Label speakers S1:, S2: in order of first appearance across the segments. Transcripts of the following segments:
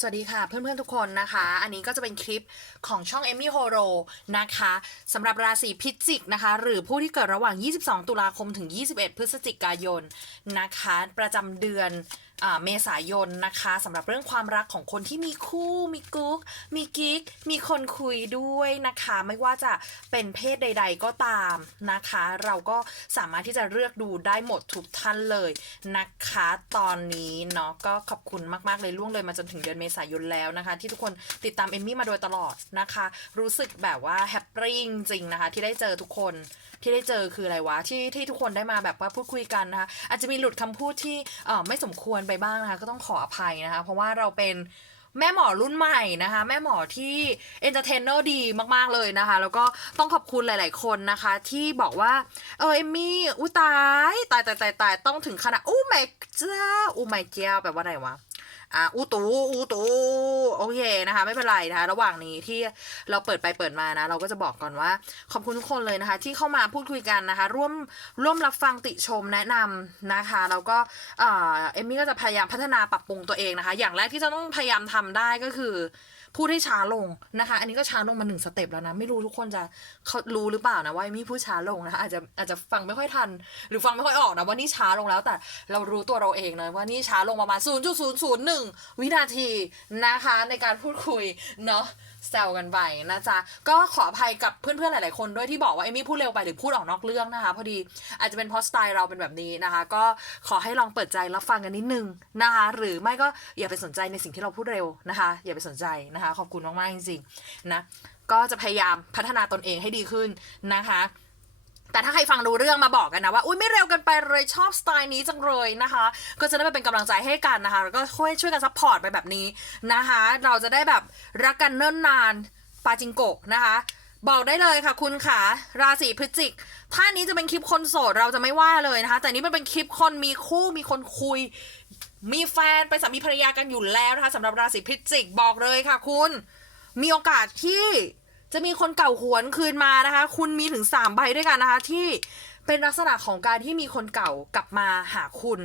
S1: สวัสดีค่ะเพื่อนๆทุกคนนะคะ อันนี้ก็จะเป็นคลิปของช่องเอมี่โฮโรนะคะสำหรับราศีพิจิกนะคะ หรือผู้ที่เกิดระหว่าง 22 ตุลาคมถึง 21 พฤศจิกายนนะคะ ประจำเดือน เมษายนนะคะสำหรับเรื่องความรักของคนที่มีคู่มีกุ๊กมีกิ๊กมีคนคุยด้วยนะคะ ไม่ว่าจะเป็นเพศใด ๆ ก็ตามนะคะ เราก็สามารถที่จะเลือกดูได้หมดทุกท่านเลยนะคะ ตอนนี้เนาะก็ขอบคุณมากๆเลยล่วงเลยมาจนถึงเดือนเมษายนแล้วนะคะ ที่ทุกคนติดตามเอมมี่มาโดยตลอดนะคะ รู้สึกแบบว่าแฮปปี้จริงๆนะคะ ที่ได้เจอทุกคนที่ได้เจอคืออะไรวะที่ที่ทุกคนได้มาแบบว่าพูดคุยกันนะคะอาจจะมีหลุดคำพูดที่เออไม่สมควรไปบ้างนะคะก็ต้องขออภัยนะคะเพราะว่าเราเป็นแม่หมอรุ่นใหม่นะคะ แม่หมอที่เอนเตอร์เทนเนอร์ดีมากๆเลยนะคะ แล้วก็ต้องขอบคุณหลาย ๆ คนนะคะ ที่บอกว่า เออเอมมี่อุ้ยตาย ตายตายตายตายต้องถึงขนาดอู้ไม่เจ้าอู้ไม่เจ้าแปลว่าอะไรวะ อ่าอูตูอูตูโอเคนะคะ ไม่เป็นไรนะคะ ระหว่างนี้ที่เราเปิดไปเปิดมานะ เราก็จะบอกก่อนว่า ขอบคุณทุกคนเลยนะคะ ที่เข้ามาพูดคุยกันนะคะ ร่วมร่วมรับฟังติชมแนะนำนะคะแล้วก็เอ่อเอมมี่ก็จะพยายามพัฒนาปรับปรุงตัวเองนะคะ อย่างแรกที่จะต้องพยายามทำได้ก็คือ พูดให้ช้าลงนะคะ อันนี้ก็ช้าลงมาหนึ่งสเต็ปแล้วนะ ไม่รู้ทุกคนจะเขารู้หรือเปล่านะว่ามมี่พูดช้าลงนะคะอาจจะอาจจะฟังไม่ค่อยทัน หรือฟังไม่ค่อยออกนะว่านี่ช้าลงแล้วแต่เรารู้ตัวเราเองนะว่านี่ช้าลงประมาณ0.001 วินาทีนะคะ ในการพูดคุยเนาะ แซวกันไปนะจ๊ะ ก็ขออภัยกับเพื่อนๆหลายๆคนด้วยที่บอกว่าเอมี่พูดเร็วไปหรือพูดออกนอกเรื่องนะคะ พอดีอาจจะเป็นเพราะสไตล์เราเป็นแบบนี้นะคะ ก็ขอให้ลองเปิดใจรับฟังกันนิดนึงนะคะ หรือไม่ก็อย่าไปสนใจในสิ่งที่เราพูดเร็วนะคะ อย่าไปสนใจนะคะ ขอบคุณมากๆจริงๆนะก็จะพยายามพัฒนาตนเองให้ดีขึ้นนะคะ แต่ถ้าใครฟังรู้เรื่องมาบอกกันนะว่าอุ้ยไม่เร็วกันไปเลยชอบสไตล์นี้จังเลยนะคะ ก็จะได้เป็นกำลังใจให้กันนะคะ แล้วก็ช่วยช่วยกันซัพพอร์ตไปแบบนี้นะคะ เราจะได้แบบรักกันเนิ่นนานปาจิงโกะนะคะ บอกได้เลยค่ะคุณค่ะ ราศีพฤศจิก ถ้านี้จะเป็นคลิปคนโสดเราจะไม่ว่าเลยนะคะ แต่นี้มันเป็นคลิปคนมีคู่มีคนคุย มีแฟนเป็นสามีภรรยากันอยู่แล้วนะคะสำหรับราศีพฤศจิกบอกเลยค่ะ คุณ มีโอกาสที่ จะมีคนเก่าหวนคืนมานะคะ คุณมีถึง 3 ใบด้วยกันนะคะ ที่ เป็นลักษณะของการที่มีคนเก่ากลับมาหาคุณ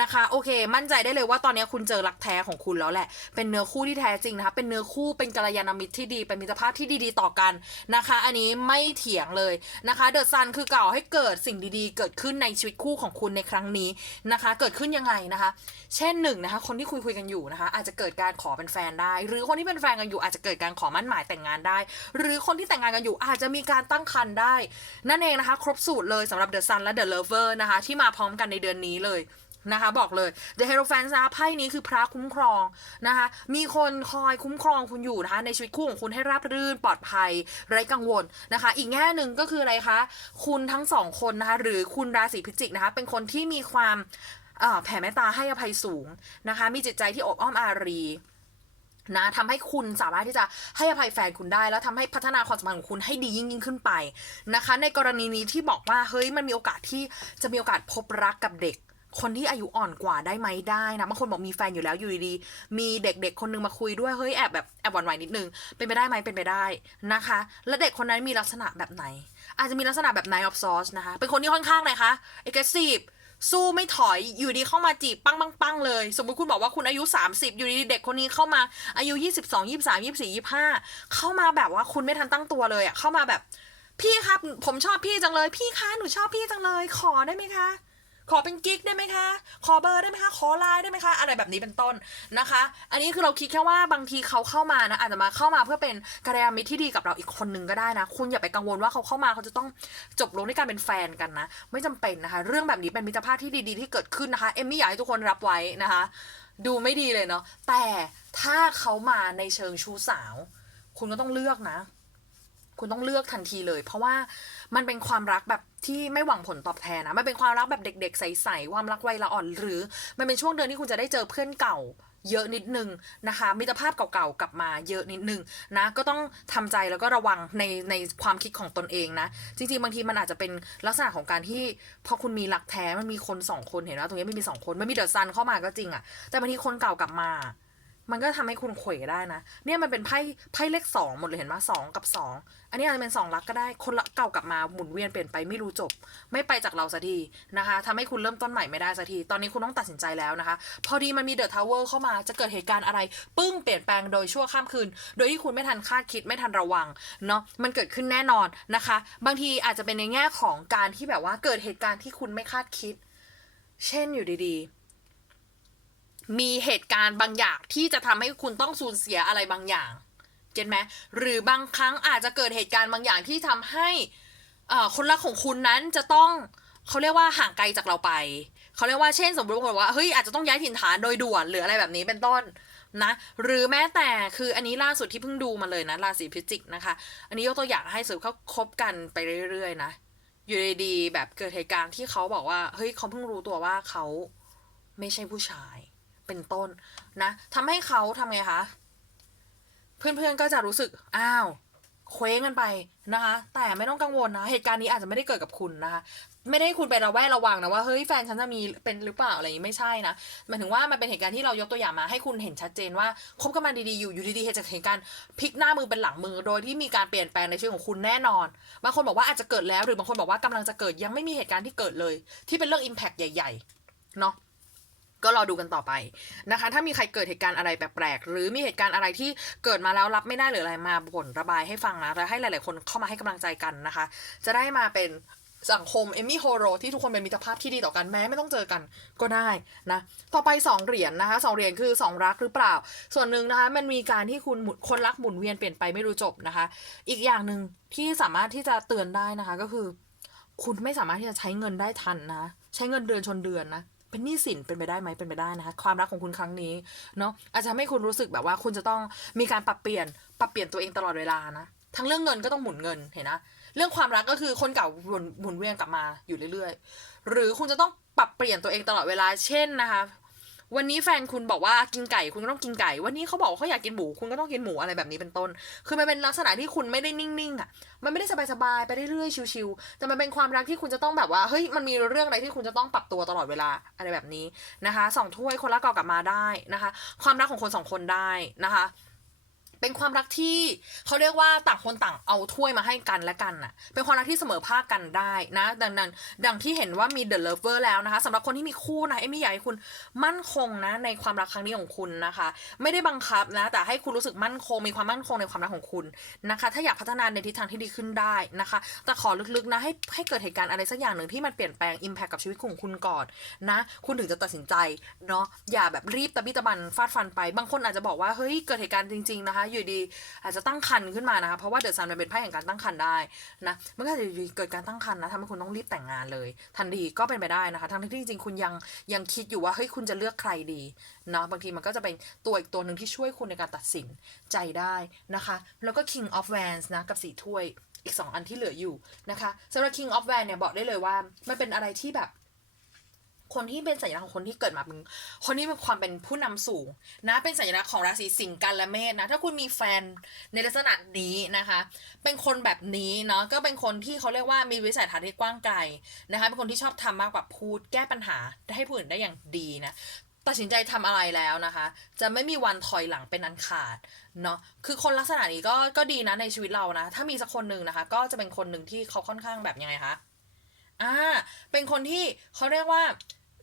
S1: นะคะ โอเค มั่นใจได้เลยว่าตอนนี้คุณเจอรักแท้ของคุณแล้วแหละ เป็นเนื้อคู่ที่แท้จริงนะคะ เป็นเนื้อคู่เป็นกัลยาณมิตรที่ดี เป็นมิตรภาพที่ดีๆต่อกันนะคะ อันนี้ไม่เถียงเลยนะคะเดอะซันคือเก่าให้เกิดสิ่งดีๆ เกิดขึ้นในชีวิตคู่ของคุณในครั้งนี้นะคะ เกิดขึ้นยังไงนะคะ เช่นหนึ่งนะคะ คนที่คุยคุยๆกันอยู่นะคะ อาจจะเกิดการขอเป็นแฟนได้ หรือคนที่เป็นแฟนกันอยู่อาจจะเกิดการขอมั่นหมายแต่งงานได้ หรือคนที่แต่งงานกันอยู่อาจจะมีการตั้งครรภ์ได้ นั่นเองนะคะ ครบสูตรเลยสำหรับ The Sun และ The Lover นะคะ ที่มาพร้อมกันในเดือนนี้เลยนะคะบอกเลย The Hierophant นะไพ่นี้คือพระคุ้มครองนะคะมีคนคอยคุ้มครองคุณอยู่นะคะในชีวิตคู่ของคุณให้ราบรื่นปลอดภัยไร้กังวลนะคะ อีกแง่หนึ่งก็คืออะไรคะ คุณทั้งสองคนนะคะหรือคุณราศีพิจิกนะคะเป็นคนที่มีความแผ่เมตตาให้อภัยสูงนะคะมีจิตใจที่อบอ้อมอารี นะทำให้คุณสามารถที่จะให้อภัยแฟนคุณได้ แล้วทำให้พัฒนาความสัมพันธ์ของคุณให้ดียิ่งยิ่งขึ้นไปนะคะ ในกรณีนี้ที่บอกว่าเฮ้ยมันมีโอกาสที่จะมีโอกาสพบรักกับเด็ก คนที่อายุอ่อนกว่าได้ไหมได้นะบางคนบอกมีแฟนอยู่แล้วอยู่ดีๆมีเด็กๆคนนึงมาคุยด้วยเฮ้ยแอบแบบแอบหวั่นไหวนิดนึงเป็นไปได้ไหมเป็นไปได้นะคะ และเด็กคนนั้นมีลักษณะแบบไหน อาจจะมีลักษณะแบบ Nine of Swords นะคะเป็นคนที่ค่อนข้างเลยคะ aggressive สู้ไม่ถอยอยู่ดีเข้ามาจีบ ปังปังปังเลย สมมติคุณบอกว่าคุณอายุ 30 อยู่ดีเด็กคนนี้เข้ามาอายุ 22 23 24 25 เข้ามาแบบว่าคุณไม่ทันตั้งตัวเลยอะเข้ามาแบบ พี่ครับ ผมชอบพี่จังเลย พี่คะหนูชอบพี่จังเลย ขอได้ไหมคะ ขอเป็นกิ๊กได้ไหมคะ ขอเบอร์ได้ไหมคะ ขอไลน์ได้ไหมคะ อะไรแบบนี้เป็นต้นนะคะ อันนี้คือเราคิดแค่ว่าบางทีเขาเข้ามานะอาจจะมาเข้ามาเพื่อเป็นกัลยาณมิตรที่ดีกับเราอีกคนนึงก็ได้นะ คุณอย่าไปกังวลว่าเขาเข้ามาเขาจะต้องจบลงด้วยการเป็นแฟนกันนะ ไม่จำเป็นนะคะ เรื่องแบบนี้เป็นมิตรภาพที่ดีๆที่เกิดขึ้นนะคะเอมมี่อยากให้ทุกคนรับไว้นะคะ ดูไม่ดีเลยเนาะแต่ถ้าเขามาในเชิงชู้สาว คุณก็ต้องเลือกนะ คุณต้องเลือกทันทีเลย เพราะว่ามันเป็นความรักแบบที่ไม่หวังผลตอบแทนนะมันเป็นความรักแบบเด็ก ๆ ใสๆความรักวัยละอ่อน หรือมันเป็นช่วงเดือนที่คุณจะได้เจอเพื่อนเก่า เยอะนิดนึงนะคะมิตรภาพเก่าๆกลับมาเยอะนิดนึงนะก็ต้องทำใจแล้วก็ระวังในในความคิดของตนเองนะจริงๆบางทีมันอาจจะเป็นลักษณะของการที่พอคุณมีหลักแท้มันมีคนสองคนเห็นว่าตรงนี้ไม่มีสองคนไม่มีเดอะซันเข้ามาก็จริงอะแต่บางทีคนเก่ากลับมา มันก็ทำให้คุณเขวได้นะ เนี่ยมันเป็นไพ่ไพ่เลขสองหมดเลยเห็นไหมสองกับสอง อันนี้อาจจะเป็นสองรักก็ได้ คนละเก่ากลับมาหมุนเวียนเปลี่ยนไปไม่รู้จบ ไม่ไปจากเราสักทีนะคะทำให้คุณเริ่มต้นใหม่ไม่ได้สักที ตอนนี้คุณต้องตัดสินใจแล้วนะคะ พอดีมันมีเดอะทาวเวอร์เข้ามาจะเกิดเหตุการณ์อะไร ปึ้งเปลี่ยนแปลงโดยชั่วข้ามคืน โดยที่คุณไม่ทันคาดคิดไม่ทันระวังเนาะ มันเกิดขึ้นแน่นอนนะคะ บางทีอาจจะเป็นในแง่ของการที่แบบว่าเกิดเหตุการณ์ที่คุณไม่คาดคิด เช่นอยู่ดีๆ มีเหตุการณ์บางอย่างที่จะทำให้คุณต้องสูญเสียอะไรบางอย่างเก็ตไหมหรือบางครั้งอาจจะเกิดเหตุการณ์บางอย่างที่ทำให้คนรักของคุณนั้นจะต้องเขาเรียกว่าห่างไกลจากเราไป เขาเรียกว่าเช่นสมมติว่าเฮ้ยอาจจะต้องย้ายถิ่นฐานโดยด่วนหรืออะไรแบบนี้เป็นต้นนะหรือแม้แต่คืออันนี้ล่าสุดที่เพิ่งดูมาเลยนะราศีพิจิกนะคะ อันนี้ยกตัวอย่างให้สืบเขาคบกันไปเรื่อยๆนะอยู่ดีๆแบบเกิดเหตุการณ์ที่เขาบอกว่าเฮ้ยเขาเพิ่งรู้ตัวว่าเขาไม่ใช่ผู้ชาย เป็นต้นนะทำให้เขาทำไงคะ เพื่อนๆก็จะรู้สึก อ้าวเคว้งกันไปนะคะ แต่ไม่ต้องกังวลนะ เหตุการณ์นี้อาจจะไม่ได้เกิดกับคุณนะคะไม่ได้คุณไประแวดระวังนะว่าเฮ้ยแฟนฉันจะมีเป็นหรือเปล่าอะไรอย่างนี้ไม่ใช่นะหมายถึงว่ามันเป็นเหตุการณ์ที่เรายกตัวอย่างมาให้คุณเห็นชัดเจนว่าคบกันมาดีๆอยู่อยู่ดีๆเหตุจากเหตุการณ์พลิกหน้ามือเป็นหลังมือ โดยที่มีการเปลี่ยนแปลงในชีวิตของคุณแน่นอนบางคนบอกว่าอาจจะเกิดแล้วหรือบางคนบอกว่ากำลังจะเกิดยังไม่มีเหตุการณ์ที่เกิดเลย ที่เป็นเรื่อง impact ใหญ่ ๆ เนาะ ก็รอดูกันต่อไปนะคะ ถ้ามีใครเกิดเหตุการณ์อะไรแปลกๆหรือมีเหตุการณ์อะไรที่เกิดมาแล้วรับไม่ได้หรืออะไรมาบ่นระบายให้ฟังนะแล้วให้หลายๆคนเข้ามาให้กำลังใจกันนะคะ จะได้มาเป็นสังคมเอมี่โฮโรที่ทุกคนเป็นมิตรภาพที่ดีต่อกันแม้ไม่ต้องเจอกันก็ได้นะ ต่อไป 2 เหรียญนะคะสองเหรียญคือ 2 รักหรือเปล่า ส่วนหนึ่งนะคะมันมีการที่คุณคนรักหมุนเวียนเปลี่ยนไปไม่รู้จบนะคะ อีกอย่างหนึ่งที่สามารถที่จะเตือนได้นะคะก็คือ คุณไม่สามารถที่จะใช้เงินได้ทันนะ ใช้เงินเดือนชนเดือนนะ เป็นหนี้สินเป็นไปได้ไหมเป็นไปได้นะคะ ความรักของคุณครั้งนี้เนาะอาจจะทำให้คุณรู้สึกแบบว่าคุณจะต้องมีการปรับเปลี่ยนปรับเปลี่ยนตัวเองตลอดเวลานะทั้งเรื่องเงินก็ต้องหมุนเงินเห็นนะเรื่องความรักก็คือคนเก่าหมุนหมุนเวียนกลับมาอยู่เรื่อยๆ หรือคุณจะต้องปรับเปลี่ยนตัวเองตลอดเวลาเช่นนะคะ วันนี้แฟนคุณบอกว่ากินไก่คุณก็ต้องกินไก่ วันนี้เขาบอกเขาอยากกินหมูคุณก็ต้องกินหมูอะไรแบบนี้เป็นต้น คือมันเป็นลักษณะที่คุณไม่ได้นิ่งๆอะ มันไม่ได้สบายๆไปเรื่อยๆชิวๆแต่มันเป็นความรักที่คุณจะต้องแบบว่าเฮ้ยมันมีเรื่องอะไรที่คุณจะต้องปรับตัวตลอดเวลาอะไรแบบนี้นะคะสองถ้วยคนละกอกลับมาได้นะคะ ความรักของคนสองคนได้นะคะ เป็นความรักที่เขาเรียกว่าต่างคนต่างเอาถ้วยมาให้กันและกันน่ะ เป็นความรักที่เสมอภาคกันได้นะ ดังนั้น ดังที่เห็นว่ามี The Lover แล้วนะคะสำหรับคนที่มีคู่นะเอมี่อยากให้คุณมั่นคงนะในความรักครั้งนี้ของคุณนะคะ ไม่ได้บังคับนะ แต่ให้คุณรู้สึกมั่นคงมีความมั่นคงในความรักของคุณนะคะ ถ้าอยากพัฒนาในทิศทางที่ดีขึ้นได้นะคะ แต่ขอลึกๆนะให้ให้เกิดเหตุการณ์อะไรสักอย่างหนึ่งที่มันเปลี่ยนแปลง impact กับชีวิตของคุณก่อนนะ คุณถึงจะตัดสินใจเนาะอย่าแบบรีบตะบี้ตะบันฟาดฟันไป บางคนอาจจะบอกว่าเฮ้ยเกิดเหตุการณ์จริงๆนะคะอยู่ดี อาจจะตั้งครรภ์ขึ้นมานะคะเพราะว่าเดอะซันมันเป็นไพ่แห่งการตั้งครรภ์ได้นะมันก็อาจะเกิดการตั้งครรภ์นะทำให้คุณต้องรีบแต่งงานเลย ทันทีก็เป็นไปได้นะคะทั้งที่จริงๆคุณยังยังคิดอยู่ว่าเฮ้ยคุณจะเลือกใครดีนะบางทีมันก็จะเป็นตัวอีกตัวหนึ่งที่ช่วยคุณในการตัดสินใจได้นะคะ แล้วก็ King of Wands นะกับสีถ้วยอีก 2 อันที่เหลืออยู่นะคะสำหรับ King of Wands เนี่ยบอกได้เลยว่ามันเป็นอะไรที่แบบ คนที่เป็นสัญลักษณ์ของคนที่เกิดมาเป็นคนที่มีความเป็นผู้นำสูงนะเป็นสัญลักษณ์ของราศีสิงห์กันและเมษนะถ้าคุณมีแฟนในลักษณะนี้นะคะ เป็นคนแบบนี้เนาะก็เป็นคนที่เขาเรียกว่ามีวิสัยทัศน์ที่กว้างไกลนะคะเป็นคนที่ชอบทำมากกว่าพูดแก้ปัญหาให้ผู้อื่นได้อย่างดีนะตัดสินใจทำอะไรแล้วนะคะ จะไม่มีวันถอยหลังเป็นอันขาดเนาะคือคนลักษณะนี้ก็ก็ดีนะในชีวิตเรานะ ถ้ามีสักคนหนึ่งนะคะ ก็จะเป็นคนหนึ่งที่เขาค่อนข้างแบบยังไงคะ อ่าเป็นคนที่เขาเรียกว่า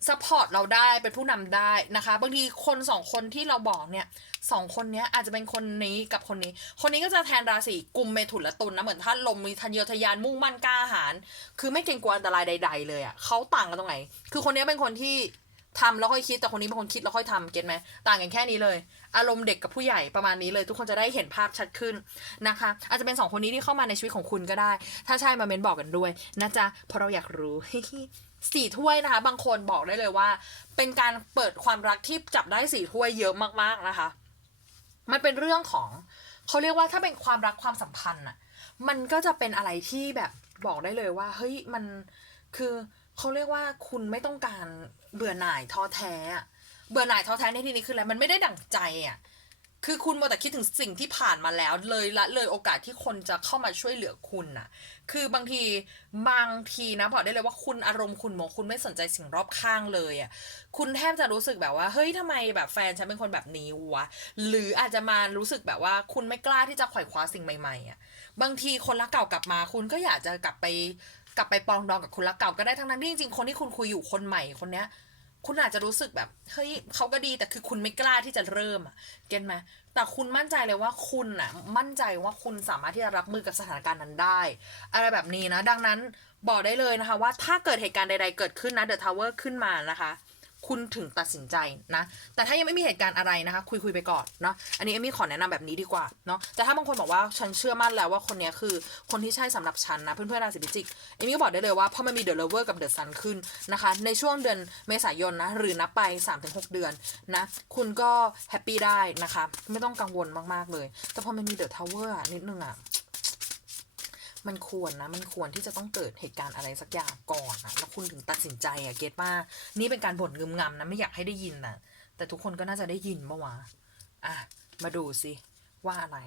S1: ซัพพอร์ตเราได้เป็นผู้นำได้นะคะบางทีคนสองคนที่เราบอกเนี่ยสองคนเนี้ยอาจจะเป็นคนนี้กับคนนี้ คนนี้ก็จะแทนราศีกุมเมถุนและตุลนะเหมือนท่านลมมีทะเยอทะยานมุ่งมั่นกล้าหาญคือไม่เกรงกลัวอันตรายใด ๆ เลยอะ่ะเขาต่างกันตรงไหน คือคนนี้เป็นคนที่ ทำแล้วค่อยคิดแต่คนนี้เป็นคนคิดแล้วค่อยทำเก็ตไหมต่างกันแค่นี้เลย อารมณ์เด็กกับผู้ใหญ่ประมาณนี้เลย ทุกคนจะได้เห็นภาพชัดขึ้นนะคะ อาจจะเป็นสองคนนี้ที่เข้ามาในชีวิตของคุณก็ได้ ถ้าใช่มาเมนบอกกันด้วยนะจ๊ะเพราะเราอยากรู้สี่ถ้วยนะคะ บางคนบอกได้เลยว่า เป็นการเปิดความรักที่จับได้สี่ถ้วยเยอะมากๆนะคะ มันเป็นเรื่องของเขาเรียกว่าถ้าเป็นความรักความสัมพันธ์อะมันก็จะเป็นอะไรที่แบบบอกได้เลยว่า เฮ้ยมันคือ เขาเรียกว่าคุณไม่ต้องการเบื่อหน่ายท้อแท้เบื่อหน่ายท้อแท้ในที่นี้คืออะไรมันไม่ได้ดั่งใจอะคือคุณมัวแต่คิดถึงสิ่งที่ผ่านมาแล้ว เลยละเลยโอกาสที่คนจะเข้ามาช่วยเหลือคุณน่ะ คือบางทีบางทีนะบอกได้เลยว่าคุณอารมณ์คุณโมคุณไม่สนใจสิ่งรอบข้างเลยอะคุณแทบจะรู้สึกแบบว่า เฮ้ยทำไมแบบแฟนฉันเป็นคนแบบนี้วะหรืออาจจะมารู้สึกแบบว่าคุณไม่กล้าที่จะไขว่คว้าสิ่งใหม่ๆอะบางทีคนรักเก่ากลับมา คุณก็อยากจะกลับไป กลับไปปองดองกับคนรักเก่าก็ได้ทั้งนั้นที่จริงๆคนที่คุณคุยอยู่คนใหม่คนเนี้ย คุณอาจจะรู้สึกแบบเฮ้ยเขาก็ดีแต่คือคุณไม่กล้าที่จะเริ่มอะเก็ตไหมแต่คุณมั่นใจเลยว่าคุณอะมั่นใจว่าคุณสามารถที่จะรับมือกับสถานการณ์นั้นได้ อะไรแบบนี้นะ ดังนั้นบอกได้เลยนะคะ ว่าถ้าเกิดเหตุการณ์ใดๆเกิดขึ้นนะเดอะทาวเวอร์ขึ้นมานะคะ คุณถึงตัดสินใจนะ แต่ถ้ายังไม่มีเหตุการณ์อะไรนะคะ คุยคุยๆไปก่อนเนาะอันนี้เอมี่ขอแนะนำแบบนี้ดีกว่าเนาะแต่ถ้าบางคนบอกว่าฉันเชื่อมั่นแล้วว่าคนนี้คือคนที่ใช่สำหรับฉันนะเพื่อนๆราศีพิจิกเอมี่ก็บอกได้เลยว่าเพราะมันมีเดอะเลเวอร์กับเดอะซันขึ้นนะคะ ในช่วงเดือนเมษายนนะหรือนับไป 3-6 เดือนนะคุณก็แฮปปี้ได้นะคะ ไม่ต้องกังวลมากๆเลย แต่พอมันมีเดอะทาวเวอร์นิดนึงอะ มันควรนะ มันควรที่จะต้องเกิดเหตุการณ์อะไรสักอย่างก่อนอะแล้วคุณถึงตัดสินใจอะเก็ตว่านี่เป็นการบ่นงึมงำนะไม่อยากให้ได้ยินนะแต่ทุกคนก็น่าจะได้ยินเมื่อวะอะมาดูสิว่าอะไร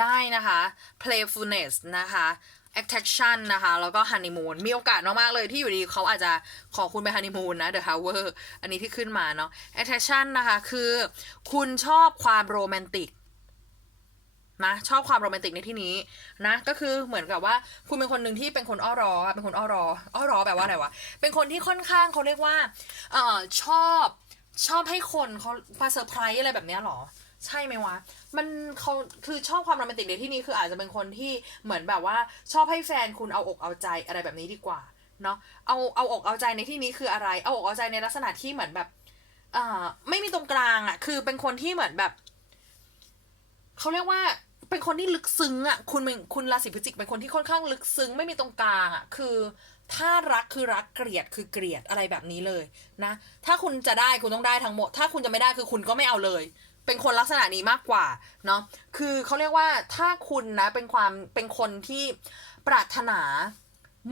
S1: ได้นะคะ playfulness นะคะ attraction นะคะ แล้วก็ honeymoon มีโอกาสมาก ๆ เลยที่อยู่ดีเขาอาจจะขอคุณไป honeymoon นะ the tower อันนี้ที่ขึ้นมาเนาะ attraction นะคะ คือ คุณชอบความโรแมนติก นะชอบความโรแมนติกในที่นี้นะก็คือเหมือนกับว่า คุณเป็นคนหนึ่งที่เป็นคนอ้อรอเป็นคนอ้อรออ้อรอแปลว่าอะไรวะเป็นคนที่ค่อนข้างเขาเรียกว่าเอ่อชอบชอบให้คนเขามาเซอร์ไพรส์อะไรแบบนี้หรอ ใช่ไหมวะ มันเขาคือชอบความโรแมนติกในที่นี้คืออาจจะเป็นคนที่เหมือนแบบว่าชอบให้แฟนคุณเอาอกเอาใจอะไรแบบนี้ดีกว่าเนาะเอาเอาอกเอาใจในที่นี้คืออะไร เอาอกเอาใจในลักษณะที่เหมือนแบบอ่าไม่มีตรงกลางอะ่ะ คือเป็นคนที่เหมือนแบบเขาเรียกว่า เป็นคนที่ลึกซึ้งอะคุณเป็นคุณราศีพฤศจิกเป็นคนที่ค่อนข้างลึกซึ้งไม่มีตรงกลางอะคือ ถ้ารักคือรักเกลียดคือเกลียดอะไรแบบนี้เลยนะ ถ้าคุณจะได้คุณต้องได้ทั้งหมด ถ้าคุณจะไม่ได้คือคุณก็ไม่เอาเลย เป็นคนลักษณะนี้มากกว่าเนาะคือเขาเรียกว่าถ้าคุณนะเป็นความเป็นคนที่ปรารถนา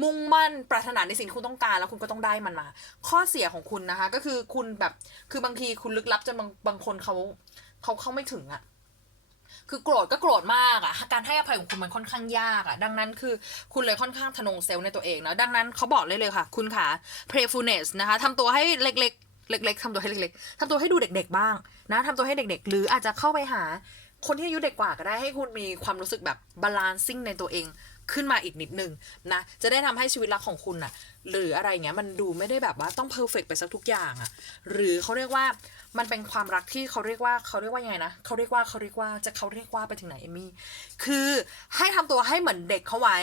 S1: มุ่งมั่นปรารถนาในสิ่งที่คุณต้องการแล้วคุณก็ต้องได้มันมา ข้อเสียของคุณนะคะ ก็คือคุณแบบคือบางทีคุณลึกลับจนบางบางคนเขาเขาเข้าไม่ถึงอะ คือโกรธก็โกรธมากอะการให้อภัยของคุณมันค่อนข้างยากอะดังนั้นคือคุณเลยค่อนข้างทะนงเซลล์ในตัวเองนะดังนั้นเขาบอกเลยเลยค่ะ คุณค่ะ playfulness นะคะทำตัวให้เล็กๆ เล็ก ๆทำตัวให้เล็กๆทำตัวให้ดูเด็ก ๆ บ้างนะทำตัวให้เด็ก ๆ หรืออาจจะเข้าไปหาคนที่อายุเด็กกว่าก็ได้ให้คุณมีความรู้สึกแบบบาลานซิ่งในตัวเอง ขึ้นมาอีกนิดนึงนะ จะได้ทำให้ชีวิตรักของคุณน่ะหรืออะไรเงี้ยมันดูไม่ได้แบบว่าต้องเพอร์เฟกไปสักทุกอย่างอะหรือเขาเรียกว่ามันเป็นความรักที่เขาเรียกว่าเขาเรียกว่ายังไงนะเขาเรียกว่าเขาเรียกว่าจะเขาเรียกว่าไปถึงไหนเอมี่คือให้ทำตัวให้เหมือนเด็กเขาไว้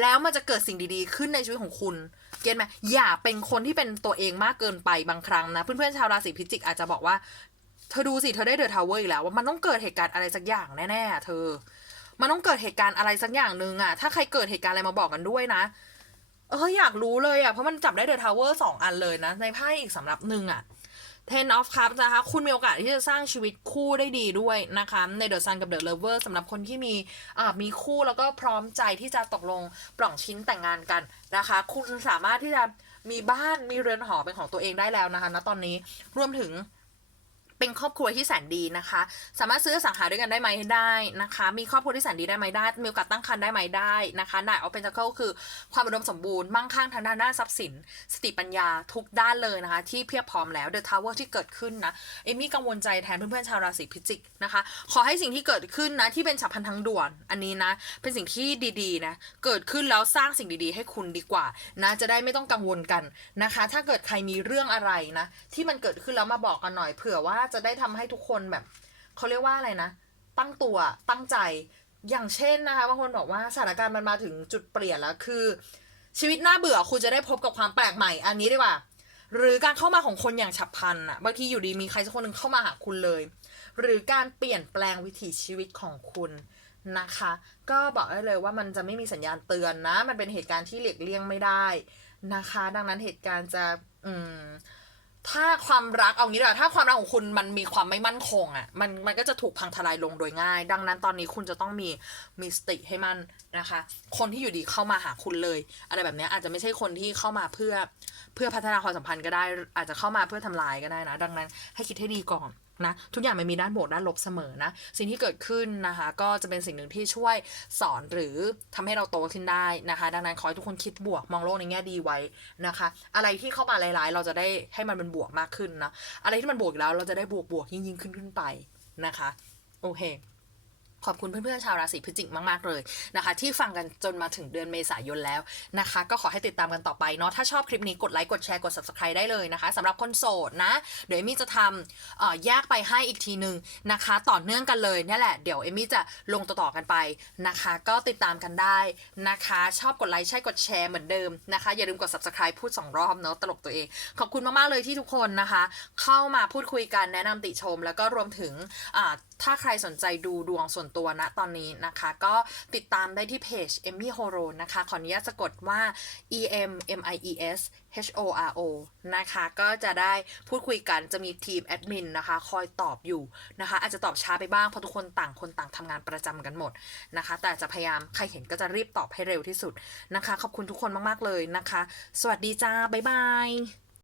S1: แล้วมันจะเกิดสิ่งดีๆ ขึ้นในชีวิตของคุณเก็ตไหมอย่าเป็นคนที่เป็นตัวเองมากเกินไปบางครั้งนะ เพื่อนๆชาวราศีพิจิกอาจจะบอกว่าเธอดูสิเธอได้เดอะทาวเวอร์อีกแล้วว่ามันต้องเกิดเหตุการณ์อะไรสักอย่างแน่ๆเธอ มันต้องเกิดเหตุการณ์อะไรสักอย่างหนึ่งอะถ้าใครเกิดเหตุการณ์อะไรมาบอกกันด้วยนะเอออยากรู้เลยอะเพราะมันจับได้เดอะทาวเวอร์สองอันเลยนะ ในไพ่อีกสำหรับหนึ่งอะ Ten of Cups นะคะ คุณมีโอกาสที่จะสร้างชีวิตคู่ได้ดีด้วยนะคะ ใน The Sun กับ The Lover สำหรับคนที่มีอ่ามีคู่แล้วก็พร้อมใจที่จะตกลงปล่องชิ้นแต่งงานกันนะคะ คุณสามารถที่จะมีบ้านมีเรือนหอเป็นของตัวเองได้แล้วนะคะณตอนนี้รวมถึง เป็นครอบครัวที่แสนดีนะคะ สามารถซื้อสังหาด้วยกันได้ไหมได้นะคะ มีครอบครัวที่แสนดีได้ไหมได้ มีโอกาสตั้งครรภ์ได้ไหมได้นะคะนายออฟเพนทัคเคิลคือความอุดมสมบูรณ์มั่งคั่งทางด้านด้าทรัพย์สิน สติปัญญาทุกด้านเลยนะคะ ที่เพียบพร้อมแล้วเดอะทาวเวอร์ที่เกิดขึ้นนะ เอมมี่กังวลใจแทนเพื่อนๆชาวราศีพิจิกนะคะ ขอให้สิ่งที่เกิดขึ้นนะที่เป็นฉับพลันทั้งด่วน อันนี้นะ เป็นสิ่งที่ดีๆนะ เกิดขึ้นแล้วสร้างสิ่งดีๆ ให้คุณดีกว่านะจะได้ไม่ต้องกังวลกันนะคะ ถ้าเกิดใครมีเรื่องอะไรนะที่มันเกิดขึ้นแล้วมาบอกกันหน่อยเผื่อว่าจะได้ทำให้ทุกคนแบบเขาเรียกว่าอะไรนะ ตั้งตัวตั้งใจอย่างเช่นนะคะบางคนบอกว่าสถานการณ์มันมาถึงจุดเปลี่ยนแล้วคือ ชีวิตน่าเบื่อคุณจะได้พบกับความแปลกใหม่ อันนี้ดีกว่า หรือการเข้ามาของคนอย่างฉับพลันอะบางทีอยู่ดีมีใครสักคนหนึ่งเข้ามาหาคุณเลย หรือการเปลี่ยนแปลงวิถีชีวิตของคุณนะคะ ก็บอกได้เลยว่ามันจะไม่มีสัญญาณเตือนนะ มันเป็นเหตุการณ์ที่หลีกเลี่ยงไม่ได้นะคะ ดังนั้นเหตุการณ์จะอืม ถ้าความรักเอางี้ดีกว่าถ้าความรักของคุณมันมีความไม่มั่นคงอะ่ะมันมันก็จะถูกพังทลายลงโดยง่าย ดังนั้นตอนนี้คุณจะต้องมีมีสติให้มันนะคะ คนที่อยู่ดีเข้ามาหาคุณเลย อะไรแบบเนี้ยอาจจะไม่ใช่คนที่เข้ามาเพื่อเพื่อพัฒนาความสัมพันธ์ก็ได้ อาจจะเข้ามาเพื่อทำลายก็ได้นะ ดังนั้นให้คิดให้ดีก่อน นะทุกอย่างมันมีด้านบวกด้านลบเสมอนะสิ่งที่เกิดขึ้นนะคะ ก็จะเป็นสิ่งหนึ่งที่ช่วยสอนหรือทำให้เราโตขึ้นได้นะคะ ดังนั้นขอให้ทุกคนคิดบวกมองโลกในแง่ดีไว้นะคะ อะไรที่เข้ามาร้ายๆ เราจะได้ให้มันเป็นบวกมากขึ้นนะอะไรที่มันบวกแล้วเราจะได้บวกบวกยิ่งยิ่งขึ้นขึ้นไปนะคะ โอเค ขอบคุณเพื่อนๆชาวราศีพฤศจิกมากๆเลยนะคะ ที่ฟังกันจนมาถึงเดือนเมษายนแล้วนะคะ ก็ขอให้ติดตามกันต่อไปเนาะถ้าชอบคลิปนี้กดไลค์กดแชร์กด subscribe ได้เลยนะคะสำหรับคนโสดนะ เดี๋ยวเอมมี่จะทำเอ่อแยกไปให้อีกทีหนึ่งนะคะ ต่อเนื่องกันเลยเนี่ยแหละเดี๋ยวเอมมี่จะลงต่อๆกันไปนะคะ ก็ติดตามกันได้นะคะ ชอบกดไลค์ใช่กดแชร์เหมือนเดิมนะคะ อย่าลืมกด subscribe พูดสองรอบเนาะตลกตัวเอง ขอบคุณมากๆเลยที่ทุกคนนะคะ เข้ามาพูดคุยกันแนะนำติชม แล้วก็รวมถึงอ่า ถ้าใครสนใจดูดวงส่วนตัวนะตอนนี้นะคะ ก็ติดตามได้ที่เพจ Emmy Horo นะคะ ขออนุญาตสะกดว่า E M M I E S H O R O นะคะ ก็จะได้พูดคุยกันจะมีทีมแอดมินนะคะ คอยตอบอยู่นะคะ อาจจะตอบช้าไปบ้าง เพราะทุกคนต่างคนต่างทำงานประจำกันหมดนะคะ แต่จะพยายามใครเห็นก็จะรีบตอบให้เร็วที่สุดนะคะ ขอบคุณทุกคนมาก ๆ เลยนะคะ สวัสดีจ้า บ๊ายบาย